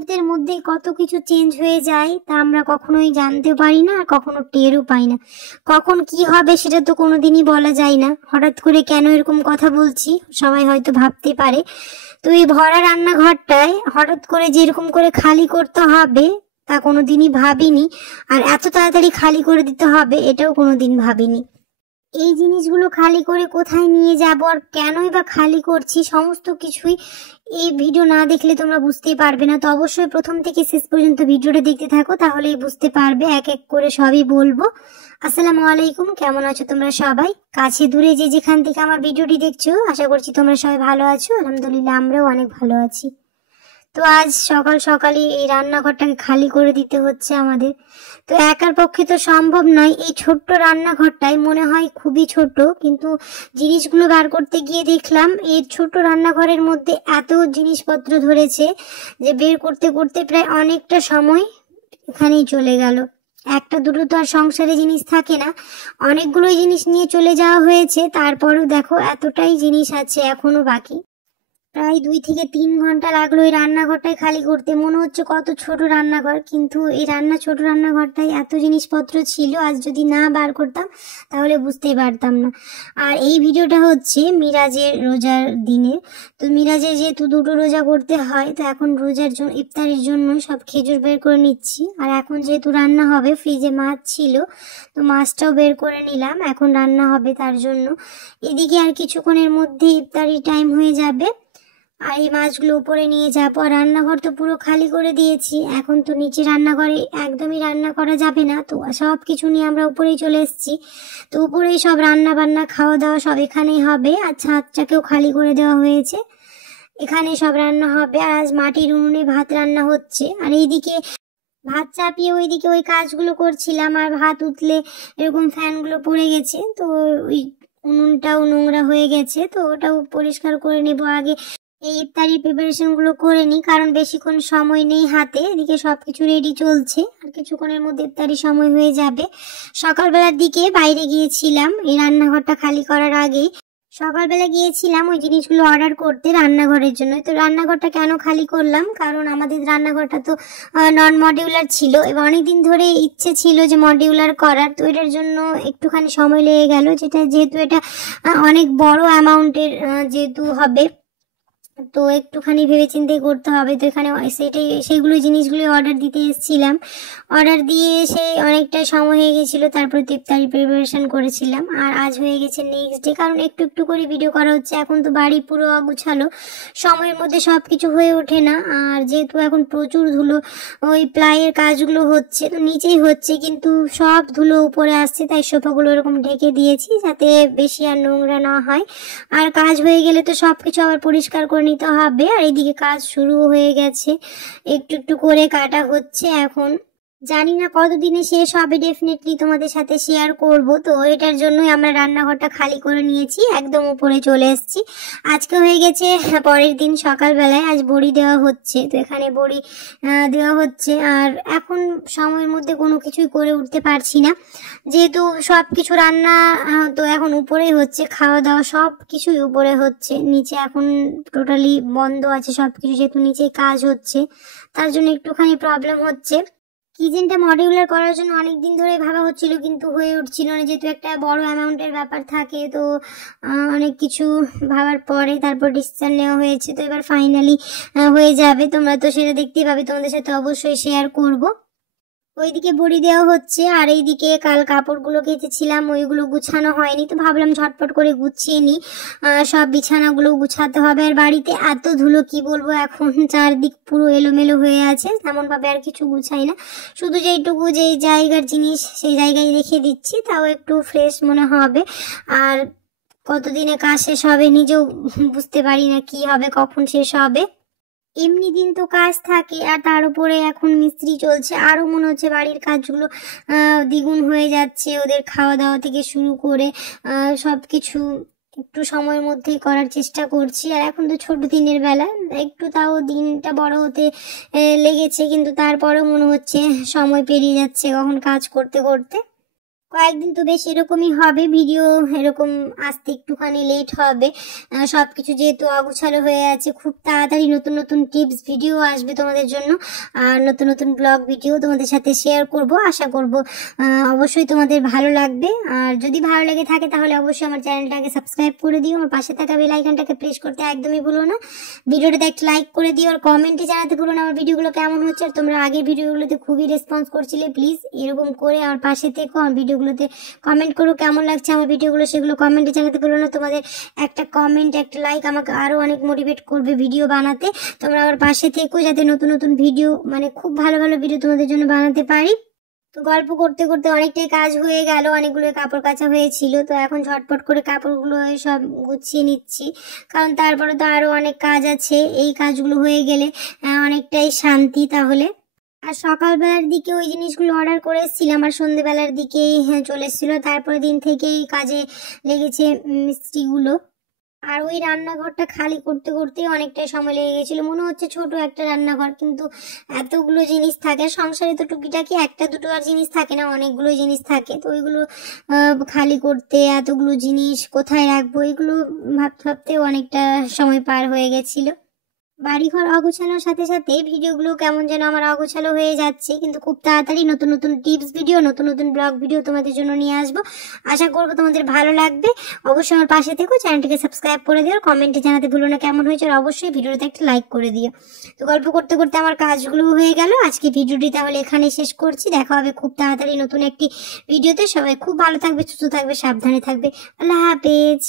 মুহূর্তের মধ্যে কত কিছু চেঞ্জ হয়ে যায় তা আমরা কখনোই জানতে পারি না আর কখনো টেরও পাই না। কখন কি হবে সেটা তো কোনোদিনই বলা যায় না। হঠাৎ করে কেন এরকম কথা বলছি সবাই হয়তো ভাবতে পারে। তো এই ভরা রান্নাঘরটায় হঠাৎ করে যেরকম করে খালি করতে হবে তা কোনোদিনই ভাবিনি, আর এত তাড়াতাড়ি খালি করে দিতে হবে এটাও কোনোদিন ভাবিনি। এই জিনিসগুলো খালি করে কোথায় নিয়ে যাব আর কেনই বা খালি করছি সমস্ত কিছুই এই ভিডিও না দেখলে তোমরা বুঝতেই পারবে না। তো অবশ্যই প্রথম থেকে শেষ পর্যন্ত ভিডিওটা দেখতে থাকো, তাহলেই বুঝতে পারবে। এক এক করে সবই বলবো। আসসালামু আলাইকুম, কেমন আছো তোমরা সবাই? কাছে দূরে যে যেখান থেকে আমার ভিডিওটি দেখছো, আশা করছি তোমরা সবাই ভালো আছো। আলহামদুলিল্লাহ আমরাও অনেক ভালো আছি। তো আজ সকাল সকালই এই রান্নাঘরটাকে খালি করে দিতে হচ্ছে আমাদের। তো একার পক্ষে তো সম্ভব নয়। এই ছোট্ট রান্নাঘরটাই মনে হয় খুবই ছোট, কিন্তু জিনিসগুলো বার করতে গিয়ে দেখলাম এই ছোট রান্নাঘরের মধ্যে এত জিনিসপত্র ধরেছে যে বের করতে করতে প্রায় অনেকটা সময় এখানেই চলে গেল। একটা দুটো তো আর সংসারে জিনিস থাকে না, অনেকগুলোই জিনিস নিয়ে চলে যাওয়া হয়েছে। তারপরেও দেখো এতটাই জিনিস আছে এখনো বাকি। প্রায় 2 থেকে 3 ঘন্টা লাগলো এই রান্নাঘরটাই খালি করতে। মনে হচ্ছে কত ছোট রান্নাঘর, কিন্তু এই ছোট রান্নাঘরটায় এত জিনিসপত্র ছিল, আজ যদি না বার করতাম তাহলে বুঝতেই পারতাম না। আর এই ভিডিওটা হচ্ছে মিরাজের রোজার দিনে। তো মিরাজের যেহেতু 2টো রোজা করতে হয়, তো এখন রোজার জন্য ইফতারের জন্য সব খেজুর বের করে নিচ্ছি। আর এখন যেহেতু রান্না হবে, ফ্রিজে মাছ ছিল তো মাছটাও বের করে নিলাম, এখন রান্না হবে তার জন্য। এদিকে আর কিছুক্ষণের মধ্যে ইফতারি টাইম হয়ে যাবে, আর এই মাছগুলো উপরে নিয়ে যাবো। আর রান্নাঘর তো পুরো খালি করে দিয়েছি, এখন তো নিচে রান্নাঘরে একদমই রান্না করা যাবে না, তো সব কিছু নিয়ে আমরা উপরেই চলে এসেছি। তো উপরেই সব রান্না বান্না খাওয়া দাওয়া সব এখানেই হবে। আর ছাদটাকেও খালি করে দেওয়া হয়েছে, এখানে সব রান্না হবে। আর আজ মাটির উনুনে ভাত রান্না হচ্ছে। আর এইদিকে ভাত চাপিয়ে ওইদিকে ওই কাজগুলো করছিলাম, আর ভাত উঠলে এরকম ফ্যানগুলো পড়ে গেছে, তো ওই উনুনটাও নোংরা হয়ে গেছে, তো ওটাও পরিষ্কার করে নেব আগে। এই ইফতারি প্রিপারেশন গুলো করে নি, কারণ বেশিক্ষণ সময় নেই হাতে। এদিকে সবকিছু রেডি চলছে, আর কিছুক্ষণের মধ্যে ইফতারি সময় হয়ে যাবে। সকালবেলার দিকে বাইরে গিয়েছিলাম এই রান্নাঘরটা খালি করার আগে। সকালবেলা গিয়েছিলাম ওই জিনিসগুলো অর্ডার করতে রান্নাঘরের জন্য। তো রান্নাঘরটা কেন খালি করলাম, কারণ আমাদের রান্নাঘরটা তো নন মডিউলার ছিল, এবং অনেকদিন ধরে ইচ্ছে ছিল যে মডিউলার করার। তো এটার জন্য একটুখানি সময় লেগে গেল, যেহেতু এটা অনেক বড় অ্যামাউন্টের যেহেতু হবে, তো একটুখানি ভেবেচিন্তে করতে হবে। তো এখানে সেইগুলো জিনিসগুলো অর্ডার দিতে এসেছিলাম। অর্ডার দিয়ে এসে অনেকটা সময় হয়ে গেছিলো, তারপরে ইফতারি প্রিপারেশন করেছিলাম। আর আজ হয়ে গেছে নেক্সট ডে, কারণ একটু একটু করে ভিডিও করা হচ্ছে। এখন তো বাড়ি পুরো অগুছালো, সময়ের মধ্যে সব কিছু হয়ে ওঠে না। আর যেহেতু এখন প্রচুর ধুলো, ওই প্লাইয়ের কাজগুলো হচ্ছে, তো নিচেই হচ্ছে কিন্তু সব ধুলো উপরে আসছে, তাই সোফাগুলো এরকম ঢেকে দিয়েছি যাতে বেশি আর নোংরা না হয়। আর কাজ হয়ে গেলে তো সব কিছু আবার পরিষ্কার করে নিতে হবে। আর এইদিকে কাজ শুরু হয়ে গেছে, একটু একটু করে কাটা হচ্ছে। এখন জানি না কতদিনে শেষ হবে, ডেফিনেটলি তোমাদের সাথে শেয়ার করব। তো এটার জন্যই আমরা রান্নাঘরটা খালি করে নিয়েছি, একদম উপরে চলে এসেছি। আজকে হয়ে গেছে পরের দিন সকালবেলায়, আজ বড়ি দেওয়া হচ্ছে। তো এখানে বড়ি দেওয়া হচ্ছে। আর এখন সময়ের মধ্যে কোনো কিছুই করে উঠতে পারছি না, যেহেতু সব কিছু রান্না তো এখন উপরেই হচ্ছে, খাওয়া দাওয়া সব কিছুই উপরে হচ্ছে, নিচে এখন টোটালি বন্ধ আছে সব কিছু, যেহেতু নিচে কাজ হচ্ছে তার জন্য একটুখানি প্রবলেম হচ্ছে। কিচেনটা মডিউলার করার জন্য অনেকদিন ধরে ভাবা হচ্ছিল, কিন্তু হয়ে উঠছিল না, যেহেতু একটা বড় অ্যামাউন্টের ব্যাপার থাকে। তো অনেক কিছু ভাবার পরে তারপর ডিসিশন নেওয়া হয়েছে। তো এবার ফাইনালি হয়ে যাবে, তোমরা তো সেটা দেখতেই পাবে, তোমাদের সাথে অবশ্যই শেয়ার করব। ওইদিকে বড়ি দেওয়া হচ্ছে, আর এইদিকে কাল কাপড়গুলো কেচেছিলাম, ওইগুলো গুছানো হয়নি, তো ভাবলাম ঝটপট করে গুছিয়ে নিই। সব বিছানাগুলো গুছাতে হবে। আর বাড়িতে এত ধুলো কি বলবো, এখন চারদিক পুরো এলোমেলো হয়ে আছে, তেমনভাবে আর কিছু গুছাই না, শুধু যেইটুকু যেই জায়গার জিনিস সেই জায়গায় রেখে দিচ্ছি, তাও একটু ফ্রেশ মনে হবে। আর কতদিনে কাজ শেষ হবে নিজেও বুঝতে পারি না, কি হবে কখন শেষ হবে। এমনি দিন তো কাজ থাকে, আর তার উপরে এখন মিস্ত্রি চলছে, আরো মনে হচ্ছে বাড়ির কাজগুলো দ্বিগুণ হয়ে যাচ্ছে। ওদের খাওয়া দাওয়া থেকে শুরু করে সবকিছু একটু সময়ের মধ্যেই করার চেষ্টা করছি। আর এখন তো ছোট দিনের বেলা, একটু তাও দিনটা বড় হতে লেগেছে, কিন্তু তারপরেও মনে হচ্ছে সময় পেরিয়ে যাচ্ছে কখন কাজ করতে করতে। কয়েকদিন তো বেশ এরকমই হবে, ভিডিও এরকম আসতে একটুখানি লেট হবে। সবকিছু যেহেতু অগোছালো হয়ে আছে, খুব তাড়াতাড়ি নতুন নতুন টিপস ভিডিও আসবে তোমাদের জন্য, আর নতুন নতুন ব্লগ ভিডিও তোমাদের সাথে শেয়ার করব। আশা করব অবশ্যই তোমাদের ভালো লাগবে। আর যদি ভালো লেগে থাকে তাহলে অবশ্যই আমার চ্যানেলটাকে সাবস্ক্রাইব করে দিও, আমার পাশে থাকা বেল আইকনটাকে প্রেস করতে একদমই ভুলো না। ভিডিওটাতে একটা লাইক করে দিও, আর কমেন্টে জানাতে ভুলো না আমার ভিডিওগুলো কেমন হচ্ছে। আর তোমরা আগের ভিডিওগুলোতে খুবই রেসপন্স করছিলে, প্লিজ এরকম করে আমার পাশে থেকো। আমার ভিডিওগুলোতে কমেন্ট করো কেমন লাগছে আমার ভিডিওগুলো, সেগুলো কমেন্টে জানাতে ভুলো না। তোমাদের একটা কমেন্ট, একটা লাইক আমাকে আরো অনেক মোটিভেট করবে ভিডিও বানাতে। তোমরা আমার পাশে থেকো যাতে নতুন নতুন ভিডিও, মানে খুব ভালো ভালো ভিডিও তোমাদের জন্য বানাতে পারি। তো গল্প করতে করতে অনেকটাই কাজ হয়ে গেল, অনেকগুলো কাপড় কাচা হয়েছিল, তো এখন ঝটপট করে কাপড়গুলো সব গুছিয়ে নিচ্ছি, কারণ তারপরে তো আরো অনেক কাজ আছে। এই কাজগুলো হয়ে গেলে অনেকটাই শান্তি তাহলে। আর সকালবেলার দিকে ওই জিনিসগুলো অর্ডার করে এসেছিলাম, আর সন্ধ্যেবেলার দিকেই চলে এসেছিলো। তারপরে দিন থেকেই কাজে লেগেছে মিস্ত্রিগুলো। আর ওই রান্নাঘরটা খালি করতে করতে অনেকটাই সময় লেগে গেছিলো। মনে হচ্ছে ছোট একটা রান্নাঘর, কিন্তু এতগুলো জিনিস থাকে সংসারে, তো টুকিটাকি একটা দুটো আর জিনিস থাকে না, অনেকগুলো জিনিস থাকে। তো ওইগুলো খালি করতে, এতগুলো জিনিস কোথায় রাখবো, এগুলো ভাবতে ভাবতে অনেকটা সময় পার হয়ে গেছিলো। বাড়িঘর অগোছানোর সাথে সাথে ভিডিওগুলো কেমন যেন আমার অগোছালো হয়ে যাচ্ছে, কিন্তু খুব তাড়াতাড়ি নতুন নতুন টিপস ভিডিও, নতুন নতুন ব্লগ ভিডিও তোমাদের জন্য নিয়ে আসবো। আশা করবো তোমাদের ভালো লাগবে। অবশ্যই আমার পাশে থেকো, চ্যানেলটিকে সাবস্ক্রাইব করে দিও, কমেন্টে জানাতে ভুলো না কেমন হয়েছে, আর অবশ্যই ভিডিওতে একটা লাইক করে দিও। তো গল্প করতে করতে আমার কাজগুলো হয়ে গেল। আজকে ভিডিওটি তাহলে এখানে শেষ করছি। দেখা হবে খুব তাড়াতাড়ি নতুন একটি ভিডিওতে। সবাই খুব ভালো থাকবে, সুস্থ থাকবে, সাবধানে থাকবে। আল্লাহ হাফেজ।